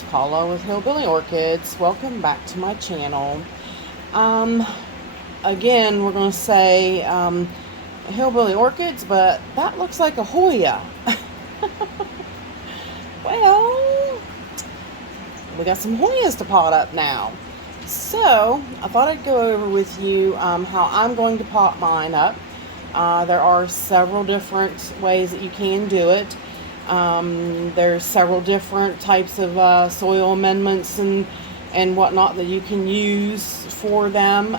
it's Paula with Hillbilly Orchids. Welcome back to my channel. Again, we're going to say Hillbilly Orchids, but that looks like a Hoya. Well, we got some Hoyas to pot up now. So, I thought I'd go over with you how I'm going to pot mine up. There are several different ways that you can do it. There's several different types of soil amendments and whatnot that you can use for them.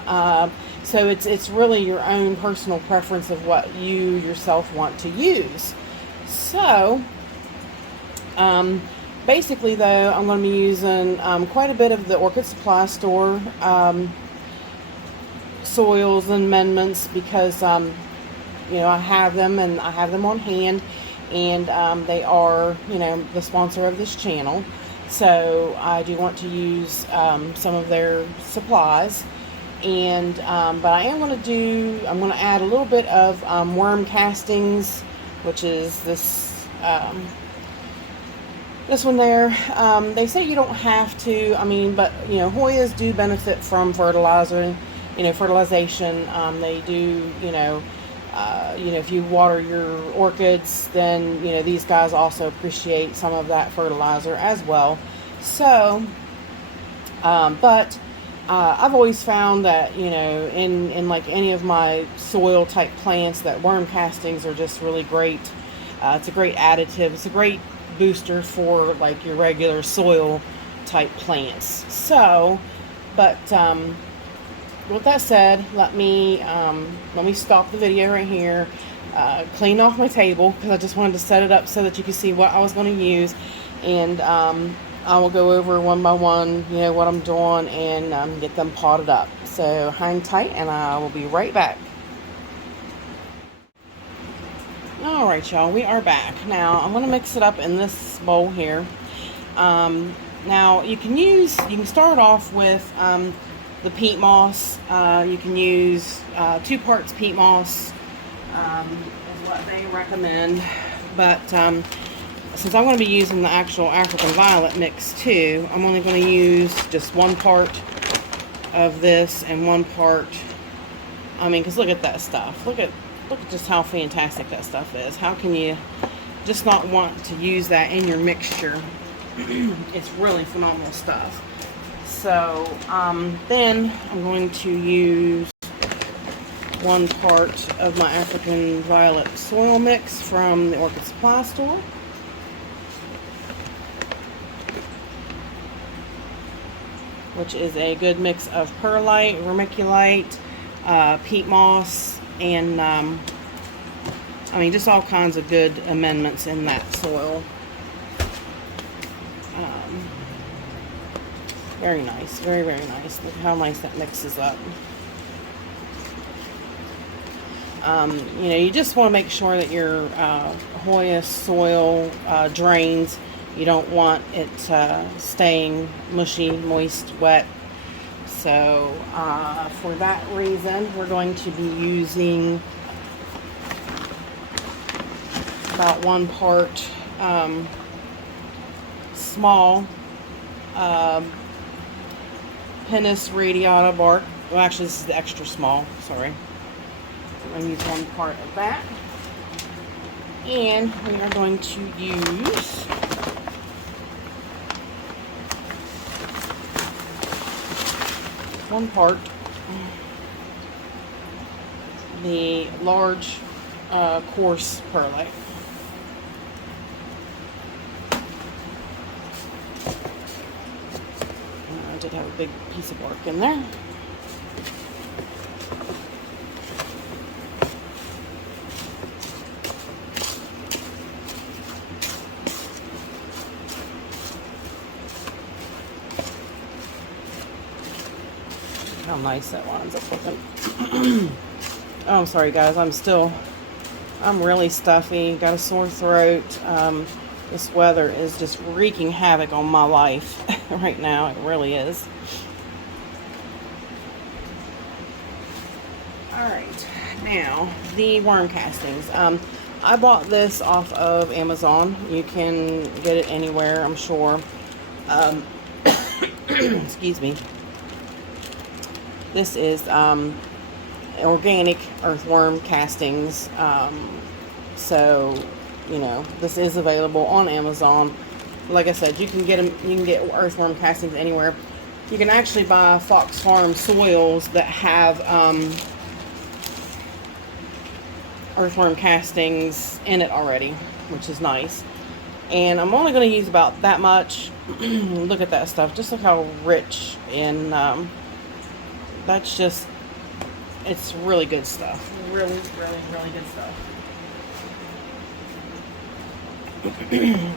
So it's really your own personal preference of what you yourself want to use. So basically though, I'm going to be using quite a bit of the Orchid Supply Store soils and amendments because you know, I have them and I have them on hand, and they are, you know, the sponsor of this channel. So I do want to use some of their supplies, and but I am going to I'm going to add a little bit of worm castings, which is this one there. They say you don't have to, I mean, but you know, Hoyas do benefit from fertilization. They do, you know, if you water your orchids, then, you know, these guys also appreciate some of that fertilizer as well. So, but I've always found that, you know, in like any of my soil type plants, that worm castings are just really great. It's a great additive. It's a great booster for like your regular soil type plants. So, but with that said, let me stop the video right here, clean off my table because I just wanted to set it up so that you can see what I was going to use, and I will go over one by one, you know, what I'm doing, and get them potted up. So hang tight and I will be right back. Alright y'all, we are back. Now I'm going to mix it up in this bowl here. Now you can start off with the peat moss. You can use 2 parts peat moss, is what they recommend. But since I'm going to be using the actual African violet mix too, I'm only going to use just 1 part of this and 1 part. I mean, because look at that stuff. Look at just how fantastic that stuff is. How can you just not want to use that in your mixture? It's really phenomenal stuff. So then I'm going to use 1 part of my African violet soil mix from the Orchid Supply Store. Which is a good mix of perlite, vermiculite, peat moss, and I mean, just all kinds of good amendments in that soil. Very nice, very, very nice. Look how nice that mixes up. You know, you just want to make sure that your Hoya soil drains. You don't want it staying mushy, moist, wet. So for that reason, we're going to be using about 1 part small Pinus radiata bark. Well, actually, this is the extra small. Sorry. I'm going to use 1 part of that. And we are going to use one part the large coarse perlite. I did have a big piece of bark in there. How nice that winds up looking. Oh, I'm sorry guys, I'm really stuffy, got a sore throat. This weather is just wreaking havoc on my life right now. It really is. Alright, now the worm castings. I bought this off of Amazon. You can get it anywhere, I'm sure. Um, excuse me. This is organic earthworm castings. So, you know, this is available on Amazon. Like I said, you can get them. You can get earthworm castings anywhere. You can actually buy Fox Farm soils that have earthworm castings in it already, which is nice. And I'm only going to use about that much. Look at that stuff. Just look how rich and that's just, it's really good stuff. Really, really, really good stuff.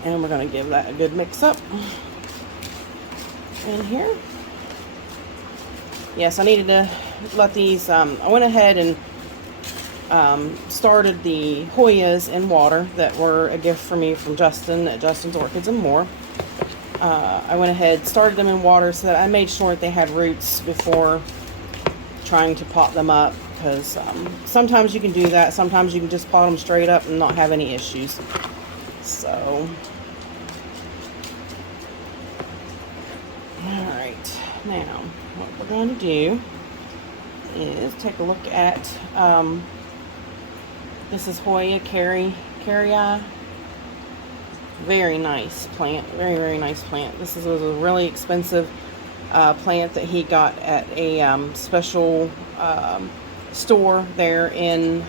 And we're going to give that a good mix up in here. Yes, I needed to let these, I went ahead and started the Hoyas in water that were a gift for me from Justin at Justin's Orchids and More. I went ahead, started them in water so that I made sure that they had roots before trying to pot them up, because sometimes you can do that. Sometimes you can just pot them straight up and not have any issues. So, alright, now what we're going to do is take a look at this is Hoya carrii. Very nice plant. Very, very nice plant. This is a really expensive plant that he got at a special store there in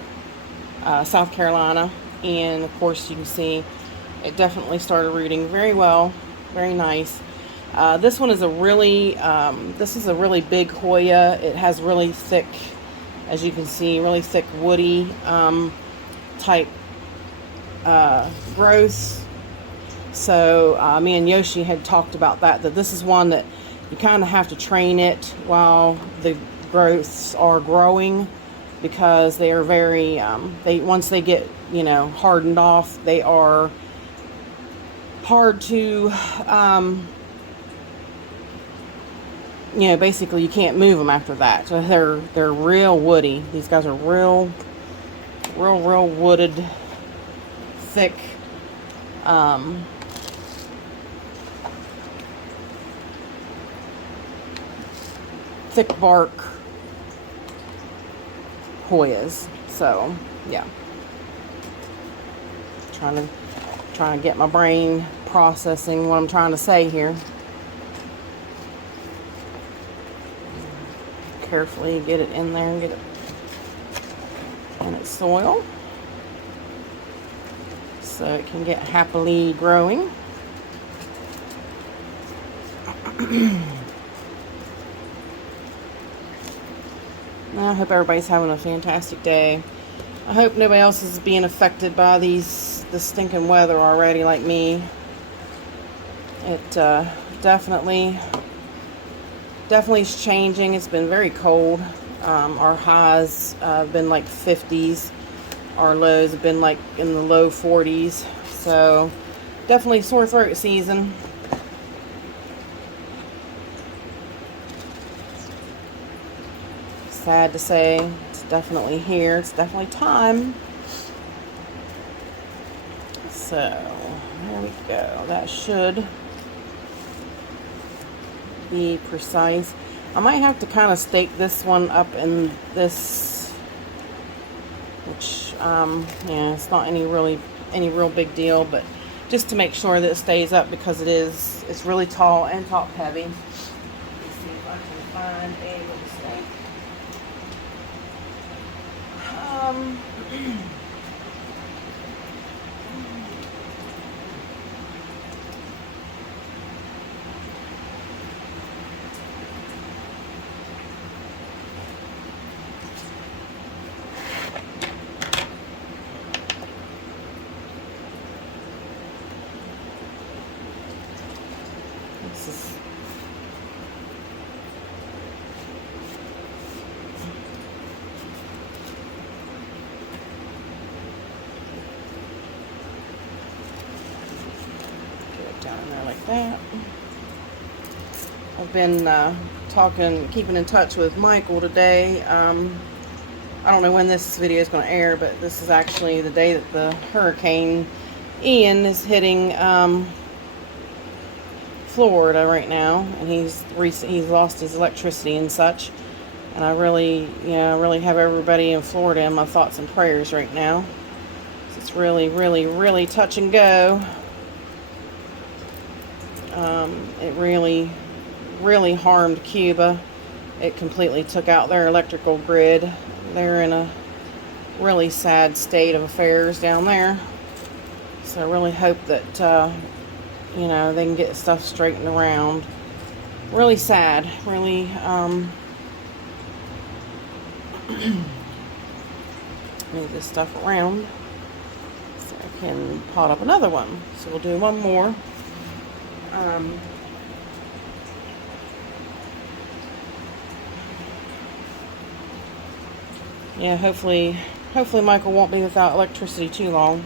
South Carolina. And of course you can see it definitely started rooting very well. Very nice. This one is a really, this is a really big Hoya. It has really thick, as you can see, really thick woody type growth. So me and Yoshi had talked about that this is one that you kind of have to train it while the growths are growing, because they are very, once they get, you know, hardened off, they are hard to, you know, basically you can't move them after that. So they're real woody. These guys are real wooded, thick, thick bark Hoyas. So yeah, trying to get my brain processing what I'm trying to say here. Carefully get it in there and get it in its soil so it can get happily growing. I hope everybody's having a fantastic day. I hope nobody else is being affected by this stinking weather already like me. It definitely is changing. It's been very cold. Our highs have been like 50s. Our lows have been like in the low 40s. So definitely sore throat season. Sad to say, it's definitely here. It's definitely time. So there we go. That should be precise. I might have to kind of stake this one up in this, which yeah, it's not any real big deal, but just to make sure that it stays up, because it's really tall and top heavy. Let's see if I can find a little stake. This is down in there like that. I've been keeping in touch with Michael today. I don't know when this video is going to air, but this is actually the day that the Hurricane Ian is hitting Florida right now, and he's lost his electricity and such. And I really, really have everybody in Florida in my thoughts and prayers right now. So it's really, really, really touch and go. It really, really harmed Cuba. It completely took out their electrical grid. They're in a really sad state of affairs down there. So I really hope that, they can get stuff straightened around. Really sad. Really, move this stuff around so I can pot up another one. So we'll do one more. Yeah, hopefully Michael won't be without electricity too long.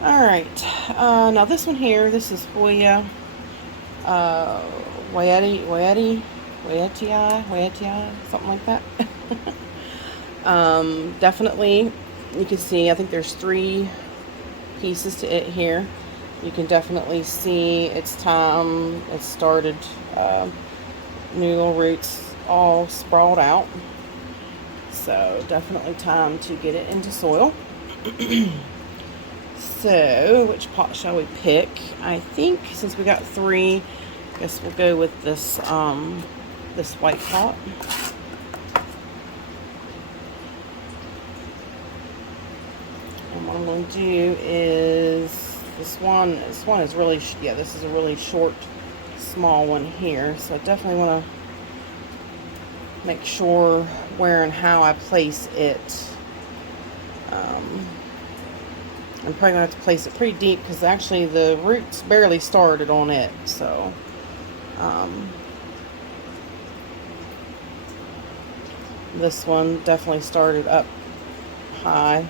Alright, now this one here, this is Hoya, Waieti, something like that. Definitely, you can see, I think there's 3 pieces to it here. You can definitely see it's time, it started, new little roots all sprawled out. So definitely time to get it into soil. So, which pot shall we pick? I think since we got 3, I guess we'll go with this this white pot. And what I'm going to do is this one is really, this is a really short, small one here. So I definitely want to make sure where and how I place it. I'm probably going to have to place it pretty deep because actually the roots barely started on it. So, this one definitely started up high.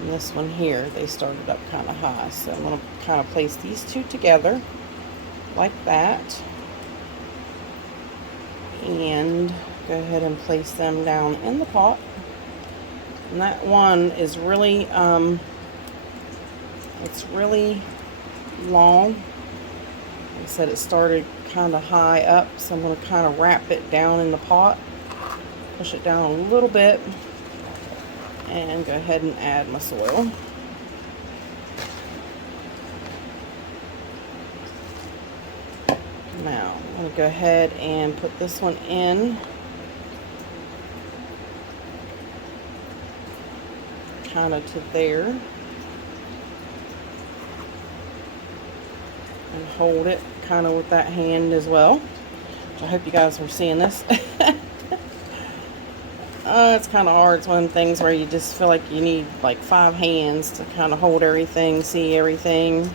And this one here, they started up kind of high. So I'm going to kind of place these 2 together like that. And go ahead and place them down in the pot. And that one is really, it's really long. Like I said, it started kind of high up, so I'm going to kind of wrap it down in the pot. Push it down a little bit. And go ahead and add my soil. Now, I'm going to go ahead and put this one in. Kind of to there. And hold it kind of with that hand as well. I hope you guys are seeing this. It's kind of hard. It's one of the things where you just feel like you need like 5 hands to kind of hold everything, see everything.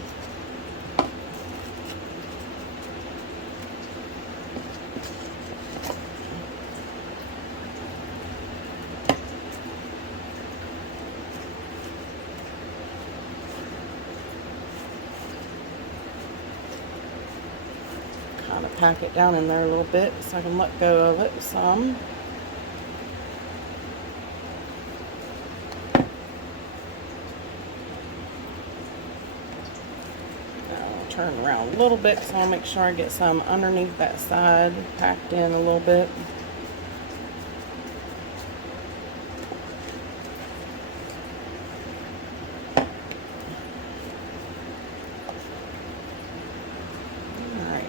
Kind of pack it down in there a little bit so I can let go of it some. Turn around a little bit so I'll make sure I get some underneath that side packed in a little bit. Alright.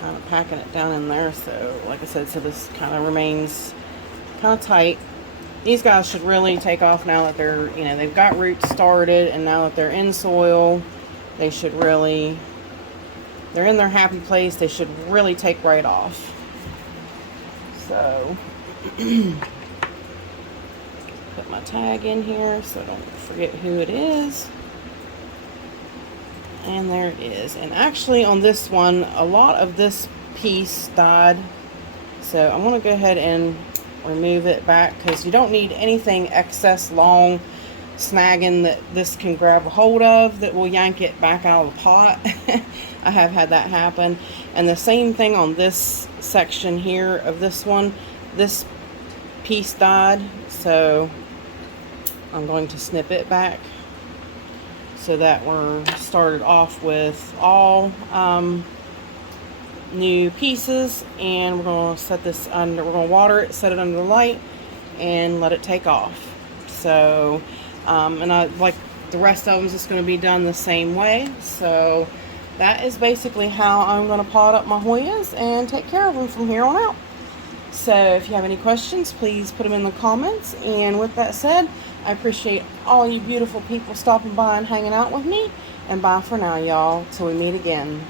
Kind of packing it down in there, so like I said, so this kind of remains kind of tight. These guys should really take off now that they're, they've got roots started, and now that they're in soil, they should really, they're in their happy place, they should really take right off. So, put my tag in here so I don't forget who it is. And there it is. And actually on this one, a lot of this piece died. So I'm going to go ahead and remove it back because you don't need anything excess long snagging that this can grab a hold of that will yank it back out of the pot. I have had that happen. And the same thing on this section here of this one. This piece died, so I'm going to snip it back so that we're started off with all new pieces. And we're going to set this under, we're going to water it, set it under the light, and let it take off. So and I like the rest of them is just going to be done the same way. So that is basically how I'm going to pot up my Hoyas and take care of them from here on out. So if you have any questions, please put them in the comments. And with that said, I appreciate all you beautiful people stopping by and hanging out with me. And bye for now, y'all, till we meet again.